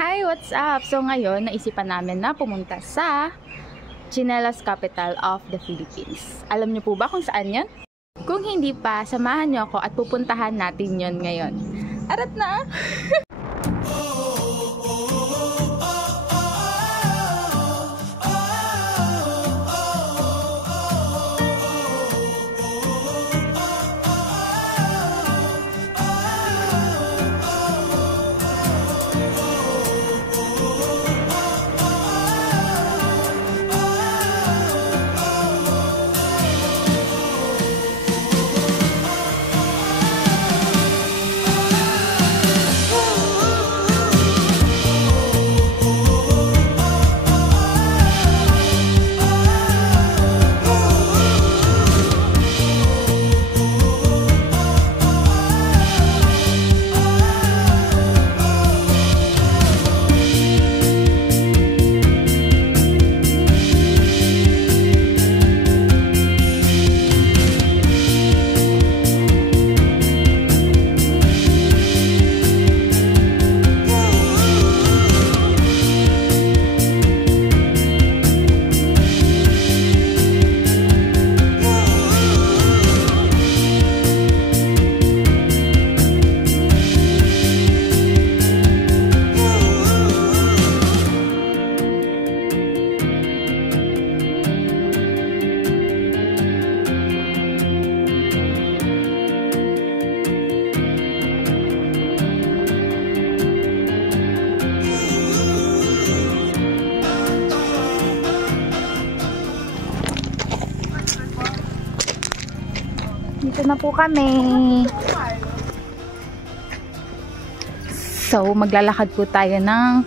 Hi, what's up? So ngayon, naisipan namin na pumunta sa Chinelas Capital of the Philippines. Alam niyo po ba kung saan yon? Kung hindi pa, samahan niyo ako at pupuntahan natin yon ngayon. Arat na! Dito na po kami. So, maglalakad po tayo ng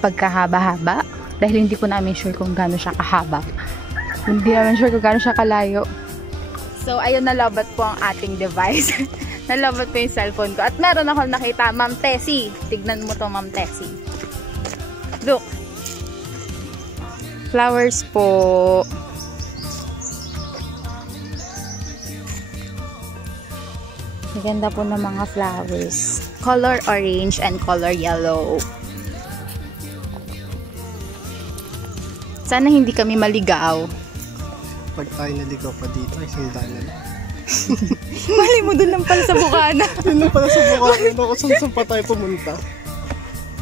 pagkahaba-haba dahil hindi po namin sure kung gaano siya kahaba. Hindi namin sure kung gaano siya kalayo. So, ayun, nalobat po ang ating device. Nalobat po yung cellphone ko. At meron akong nakita, Ma'am Tessie. Tignan mo to, Ma'am Tessie. Look. Flowers po. Maganda po ng mga flowers. Color orange and color yellow. Sana hindi kami maligaw. Pag tayo naligaw pa dito, ay sundan na lang. Mali mo dun lang pala sa Bukana. Yun lang pala sa Bukana. Ako, saan pa tayo pumunta?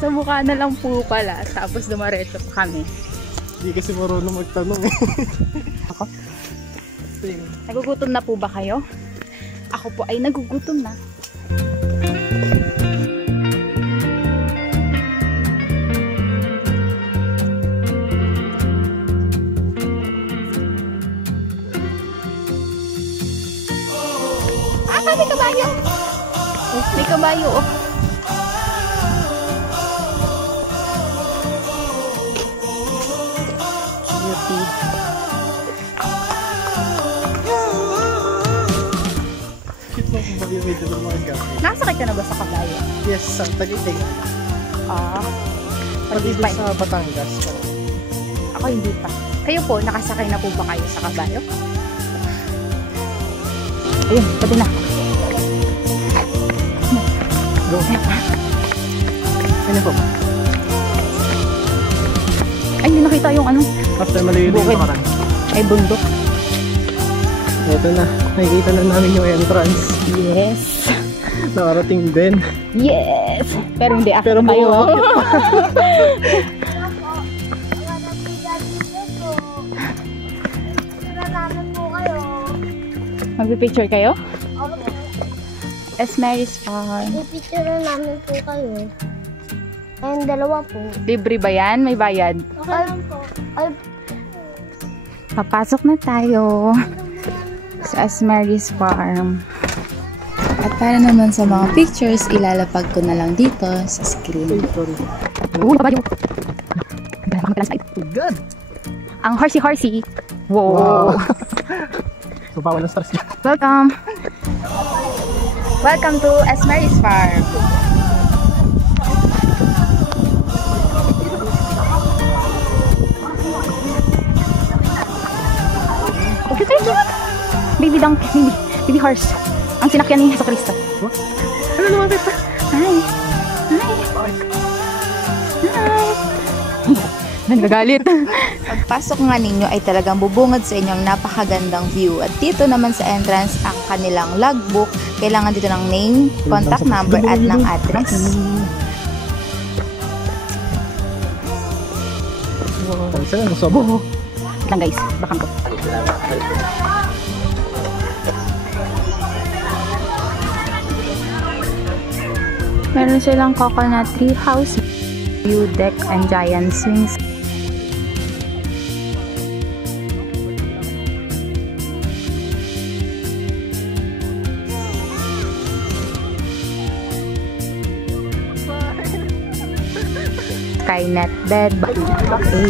Sa Bukana lang po pala. Tapos dumaretso pa kami. Hindi kasi marunong magtanong eh. Ako? Nagugutom na po ba kayo? Ako po ay nagugutom na. Ah, may kabayo! May kabayo, oh. Cutie. Nakasakay ka na ba sa kabayo? Yes, sa Tagaytay. Pati ba sa Batangas? Ako hindi pa. Kayo po, nakasakay na po ba kayo sa kabayo? Ayun, pati na. Go. Ano po ba? Ay, hindi nakita yung ano. After malayo na yung parang. Ay, bundok. Ito na, nakikita na namin yung entrance. Yes. Nakarating din. Yes! Pero hindi ako tayo. Magpipicture kayo? Okay. Esmeralda's Farm. Pipicture na namin po kayo. Ayun, dalawa po. Libre ba yan? May bayad? Okay lang po. Ay, Papasok na tayo sa Esmeralda's Farm. At para naman sa mga pictures, ilalapag ko na lang dito sa screen. Babayo! Good! Ang horsey-horsey. Wow! Babawa ng stars niya. Welcome! Welcome to Esmeralda's Farm. Baby donkey, baby horse. Ang sinakyan ni Jesu Cristo. Ano naman kita? Hi. Hi. Hi. Nagagalit. Pagpasok nga ninyo ay talagang bubungad sa inyong napakagandang view. At dito naman sa entrance ang kanilang logbook. Kailangan dito ng name, contact number at ng address. Saan ang sobo? Lang guys, bakang ko. Meron silang coconut tree house, view deck, and giant swings. Skynet bed. Okay.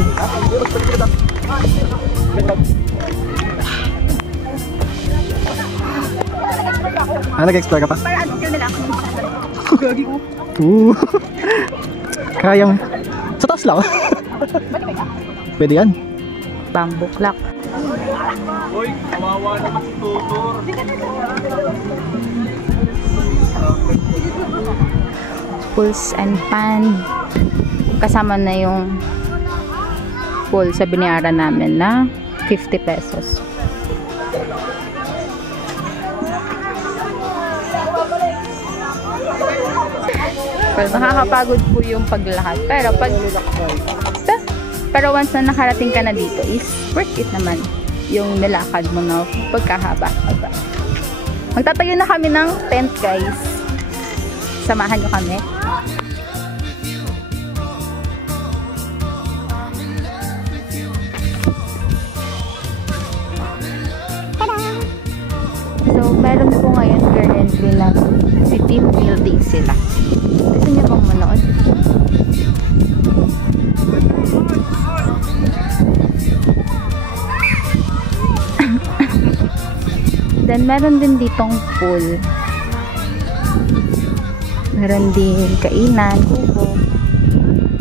Nag-explore ka pa? Kayang sa taas lang. Pwede yan. Bamboo clock. Hoy, kawawa naman si Tutor. Pools and pan. Kasama na yung pool sa binayaran namin na 50 pesos. Pero nakakapagod po yung paglakad. Pero once na nakarating ka na dito is worth it naman yung nilakad mo na pagkahaba-haba. Magtatayo na kami ng tent guys. Samahan nyo kami. So, meron po ngayon currently na si team building sila. Gusto niyo bang manood? Then, meron din ditong pool. Meron din kainan, kubo.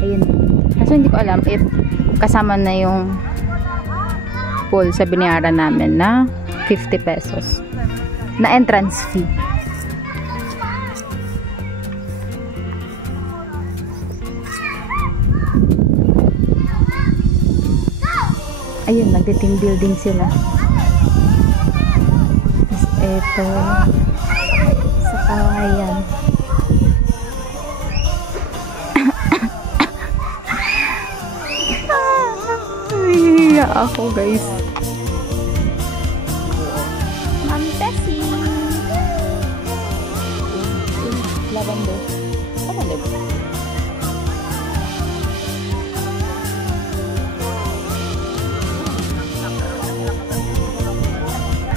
Ayun. Kaso hindi ko alam if kasama na yung pool sa binayaran namin na 50 pesos. Na entrance fee. Ayun, nagte-team building sila. Tapos ito sa kawayan. Ay, ako guys. Lavender. Lavender.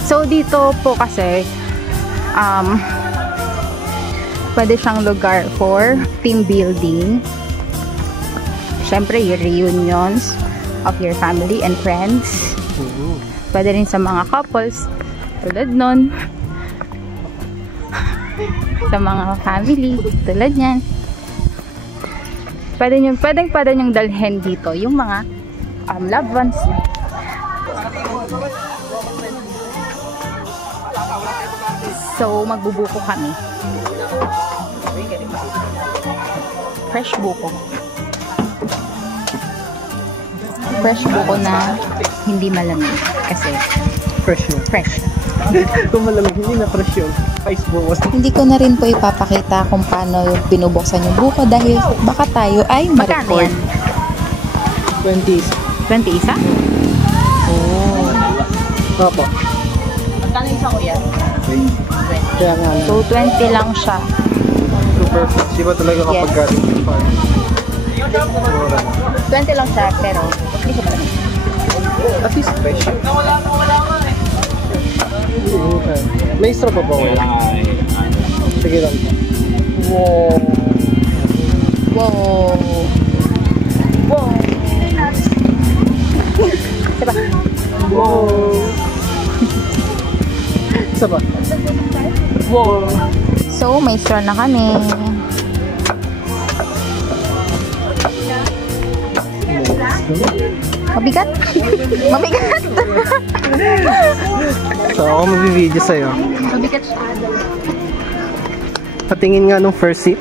So dito po kasi pwede siyang lugar for team building. Syempre yung reunions of your family and friends. Pwede rin sa mga couples tulad nun. Sa mga family, tulad yan. Pwede nyong dalhin dito yung mga loved ones. So, magbubuko kami. Fresh buko. Fresh buko na hindi malamig. Kasi Fresh yun. fresh. Kung malamig, hindi na fresh yun. Ice buwas. Hindi ko na rin po ipapakita kung paano binubuksan yung buko dahil baka tayo ay Magkano ma-record. yan? 20. 20 isa? Oh. Opo. Magkano isa ko yan? Kaya nga lang. So, 20 lang siya. Super fresh. Di ba talaga Yes. kapag galing sa farm? 20 lang siya, pero hindi siya malamig. At least fresh. May straw pa ba wala? Sige lang. Wow. Wow. Wow. Diba? Wow. Isa ba? Wow. So, may straw na kami. Mabigat? Mabigat? So, ako magbibideo sa'yo. Mabigat siya. Patingin nga nung first sip.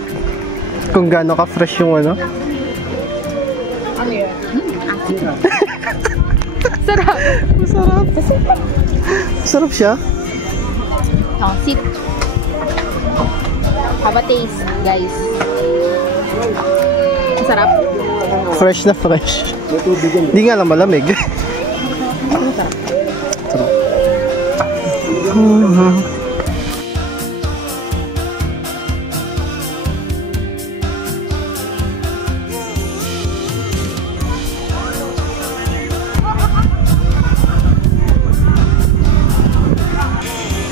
Kung gaano ka fresh yung ano. Ano yun? Sarap. Masarap. Masarap siya. Oh, sip. Have a taste, guys. Masarap. Fresh na fresh. Hindi nga lang malamig. Sarap.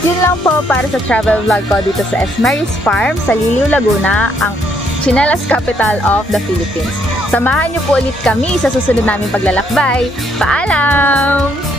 Yun lang po para sa travel vlog ko dito sa Esmeralda Farm sa Liliw, Laguna, ang Chinelas Capital of the Philippines. Samahan niyo po ulit kami sa susunod naming paglalakbay. Paalam!